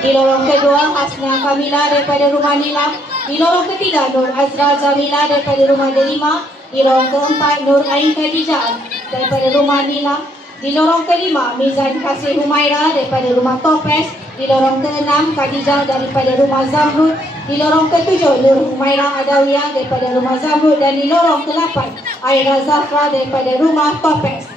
Di lorong kedua, Hasna Kamila daripada rumah Nila. Di lorong ketiga, Nur Azra Jamila daripada rumah Delima. Di lorong keempat, Nur Ain Khadijah daripada rumah Nila. Di lorong kelima, Mizan Kasih Humaira daripada rumah Topes. Di lorong keenam, Khadijah daripada rumah Zamrud. Di lorong ketujuh, Nur Humaira Adawiyah daripada rumah Zamrud. Dan di lorong ke-8, Aira Zafra daripada rumah Topes.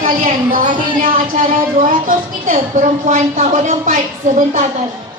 Sekalian, berakhirnya acara 200 meter perempuan tahun 4 sebentar tadi.